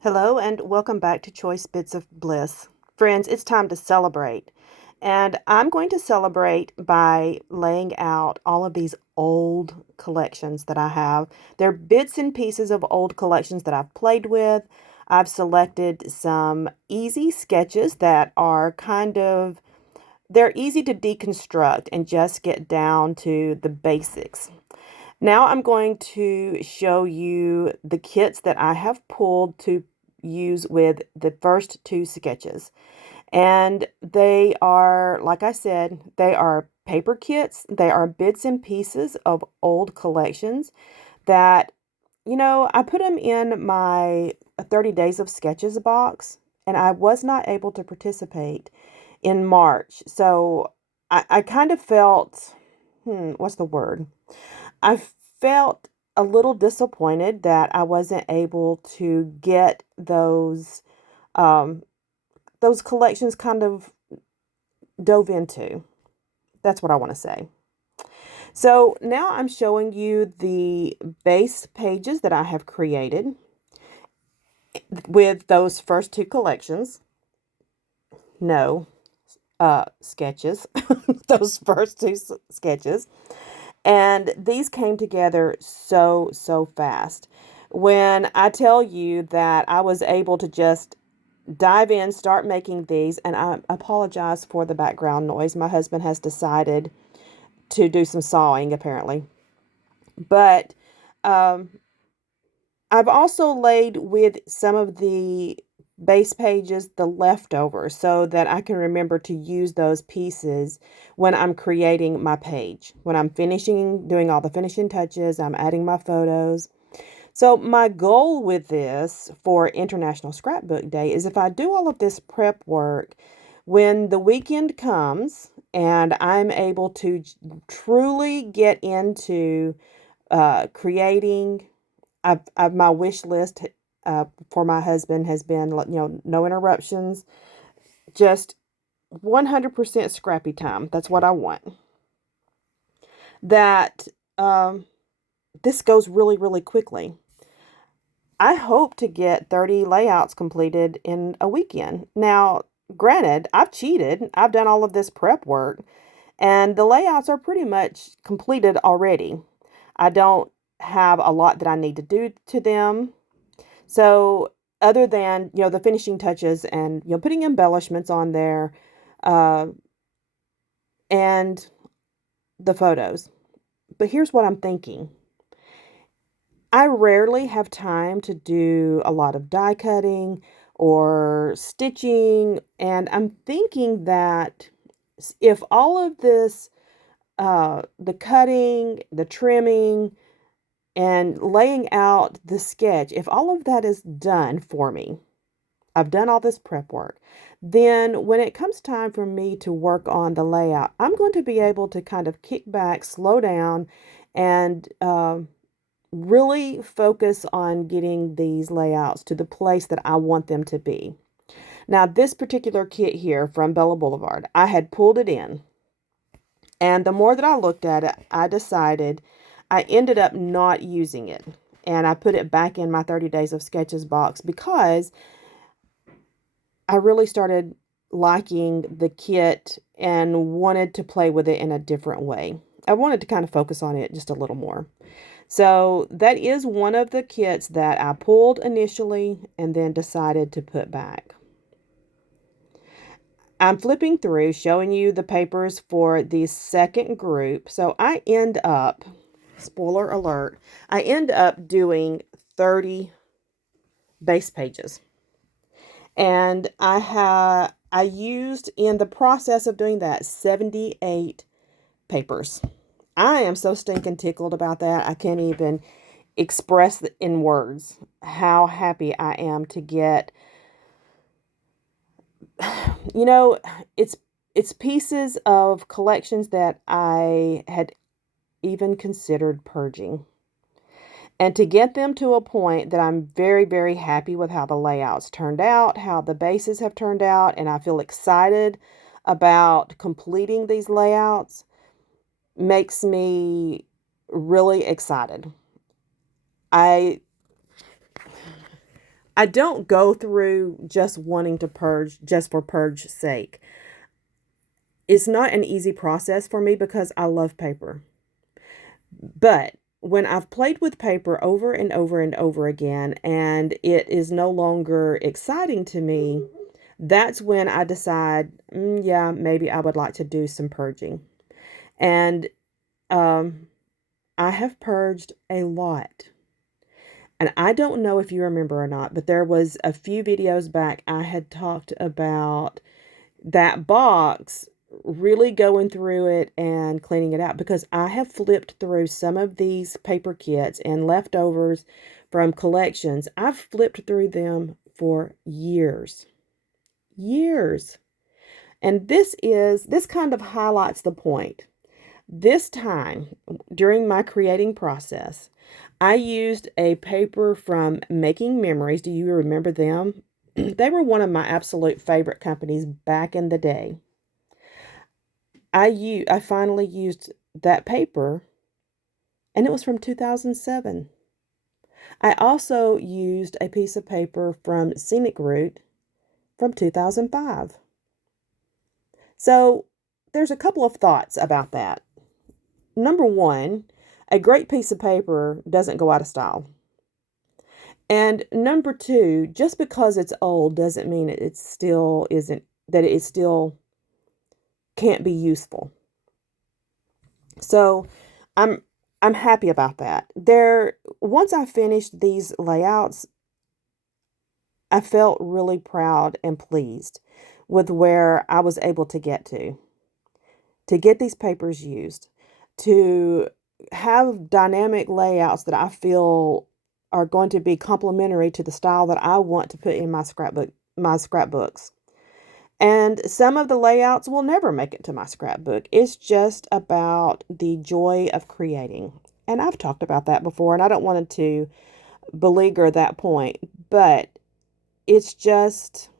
Hello and welcome back to Choice Bits of Bliss. Friends, it's time to celebrate. And I'm going to celebrate by laying out all of these old collections that I have. They're bits and pieces of old collections that I've played with. I've selected some easy sketches that are they're easy to deconstruct and just get down to the basics. Now I'm going to show you the kits that I have pulled to use with the first two sketches. And they are, like I said, they are paper kits. They are bits and pieces of old collections that, I put them in my 30 Days of Sketches box, and I was not able to participate in March. So I kind of felt, what's the word? I felt a little disappointed that I wasn't able to get those collections kind of dove into. That's what I want to say. So now I'm showing you the base pages that I have created with those first two collections. No, sketches. Those first two sketches. And these came together so fast. When I tell you that I was able to just dive in, start making these, and I apologize for the background noise. My husband has decided to do some sawing, apparently. But um, I've also laid with some of the base pages the leftovers so that I can remember to use those pieces when I'm creating my page. When I'm finishing, doing all the finishing touches, I'm adding my photos. So my goal with this for International Scrapbook Day is if I do all of this prep work, when the weekend comes and I'm able to truly get into creating, my wish list for my husband has been, no interruptions, just 100% scrappy time. That's what I want. That this goes really quickly. I hope to get 30 layouts completed in a weekend. Now, granted, I've cheated. I've done all of this prep work, and the layouts are pretty much completed already. I don't have a lot that I need to do to them. So, other than, the finishing touches and, putting embellishments on there, uh, and the photos. But here's what I'm thinking. I rarely have time to do a lot of die cutting or stitching, and I'm thinking that if all of this, the cutting, the trimming, and laying out the sketch, if all of that is done for me, I've done all this prep work, then when it comes time for me to work on the layout, I'm going to be able to kind of kick back, slow down, and really focus on getting these layouts to the place that I want them to be. Now, this particular kit here from Bella Boulevard, I had pulled it in, and the more that I looked at it, I ended up not using it. And I put it back in my 30 Days of Sketches box because I really started liking the kit and wanted to play with it in a different way. I wanted to kind of focus on it just a little more. So that is one of the kits that I pulled initially and then decided to put back. I'm flipping through, showing you the papers for the second group. So I end up, spoiler alert, I end up doing 30 base pages. And I used in the process of doing that 78 papers. I am so stinking tickled about that. I can't even express in words how happy I am to get, you know, it's it's pieces of collections that I had even considered purging. And to get them to a point that I'm very happy with how the layouts turned out, how the bases have turned out, and I feel excited about completing these layouts makes me really excited. I I don't go through just wanting to purge just for purge's sake. It's not an easy process for me because I love paper. But when I've played with paper over and over and over again, and it is no longer exciting to me, that's when I decide, yeah, maybe I would like to do some purging. And um, I have purged a lot. And I don't know if you remember or not, but there was a few videos back I had talked about that box, really going through it and cleaning it out, because I have flipped through some of these paper kits and leftovers from collections. I've flipped through them for years. Years. And this kind of highlights the point. This time, during my creating process, I used a paper from Making Memories. Do you remember them? They were one of my absolute favorite companies back in the day. I finally used that paper, and it was from 2007. I also used a piece of paper from Scenic Route from 2005. So there's a couple of thoughts about that. Number one, a great piece of paper doesn't go out of style. And number two, just because it's old doesn't mean it still isn't, that it still can't be useful. So I'm I'm happy about that. Once I finished these layouts, I felt really proud and pleased with where I was able to get these papers used, to have dynamic layouts that I feel are going to be complementary to the style that I want to put in my scrapbooks. And some of the layouts will never make it to my scrapbook. It's just about the joy of creating. And I've talked about that before, and I don't want to beleaguer that point, but it's just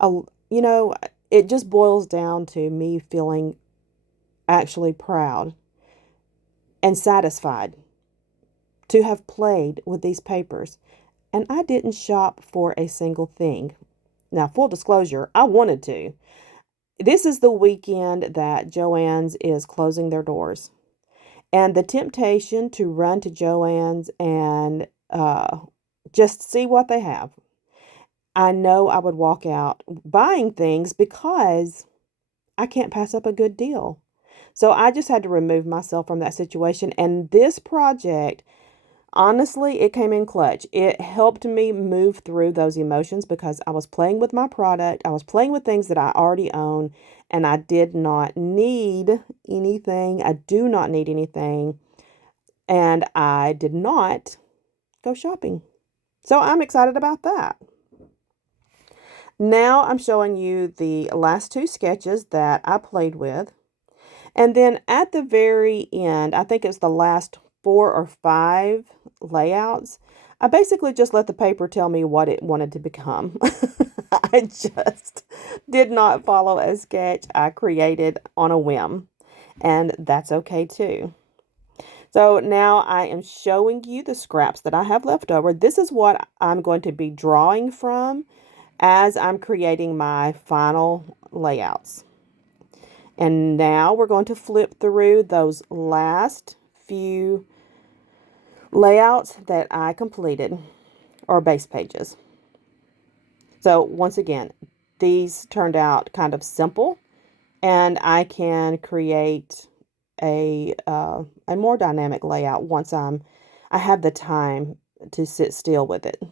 a, you know, it just boils down to me feeling actually proud and satisfied to have played with these papers. And I didn't shop for a single thing. Now, full disclosure, I wanted to. This is the weekend that Joann's is closing their doors. And the temptation to run to Joann's and just see what they have. I know I would walk out buying things because I can't pass up a good deal. So I just had to remove myself from that situation. And this project, honestly, it came in clutch. It helped me move through those emotions because I was playing with my product. I was playing with things that I already own, and I did not need anything. I do not need anything. And I did not go shopping. So I'm excited about that. Now I'm showing you the last two sketches that I played with. And then at the very end, I think it's the last 4 or 5 layouts, I basically just let the paper tell me what it wanted to become. I just did not follow a sketch I created on a whim, and that's okay too. So now I am showing you the scraps that I have left over. This is what I'm going to be drawing from as I'm creating my final layouts. And now we're going to flip through those last few layouts that I completed, or base pages. So once again, these turned out kind of simple, and I can create a more dynamic layout once I have the time to sit still with it.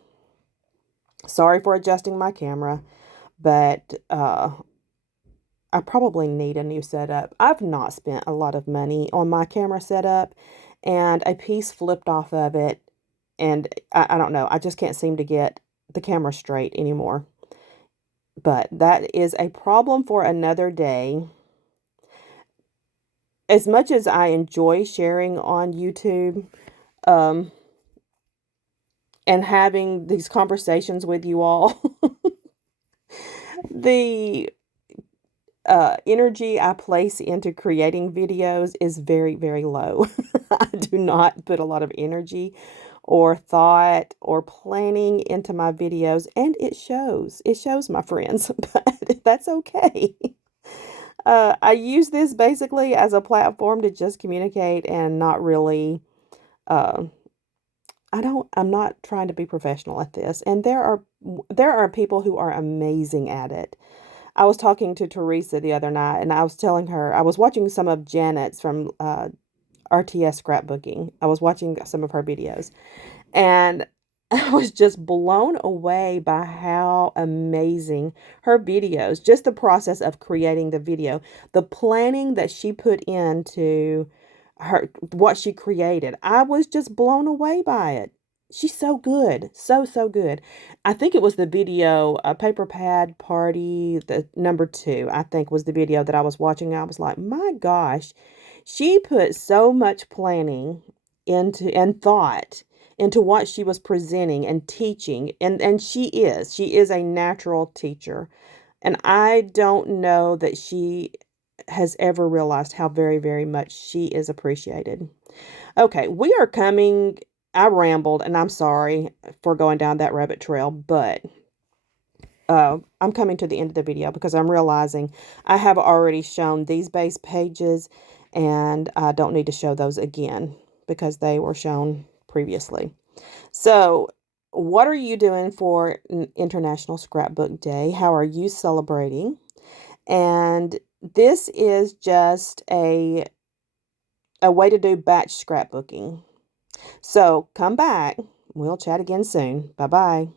Sorry for adjusting my camera, but I probably need a new setup. I've not spent a lot of money on my camera setup, and a piece flipped off of it, and I don't know. I just can't seem to get the camera straight anymore. But that is a problem for another day. As much as I enjoy sharing on YouTube, um, and having these conversations with you all, the energy I place into creating videos is very, very low. I do not put a lot of energy or thought or planning into my videos, and it shows. It shows, my friends, but that's okay. I use this basically as a platform to just communicate and not really, uh, I'm not trying to be professional at this. And there are people who are amazing at it. I was talking to Teresa the other night, and I was telling her I was watching some of Janet's from RTS scrapbooking. I was watching some of her videos, and I was just blown away by how amazing her videos, just the process of creating the video, the planning that she put into her what she created. I was just blown away by it. She's so good. So, so good. I think it was the video, Paper Pad Party, the number 2, I think was the video that I was watching. I was like, my gosh, she put so much planning into and thought into what she was presenting and teaching. And she is a natural teacher. And I don't know that she has ever realized how very, very much she is appreciated. Okay, we are coming. I rambled, and I'm sorry for going down that rabbit trail, but I'm coming to the end of the video because I'm realizing I have already shown these base pages, and I don't need to show those again because they were shown previously. So, what are you doing for International Scrapbook Day? How are you celebrating? And this is just a way to do batch scrapbooking. So, come back. We'll chat again soon. Bye-bye.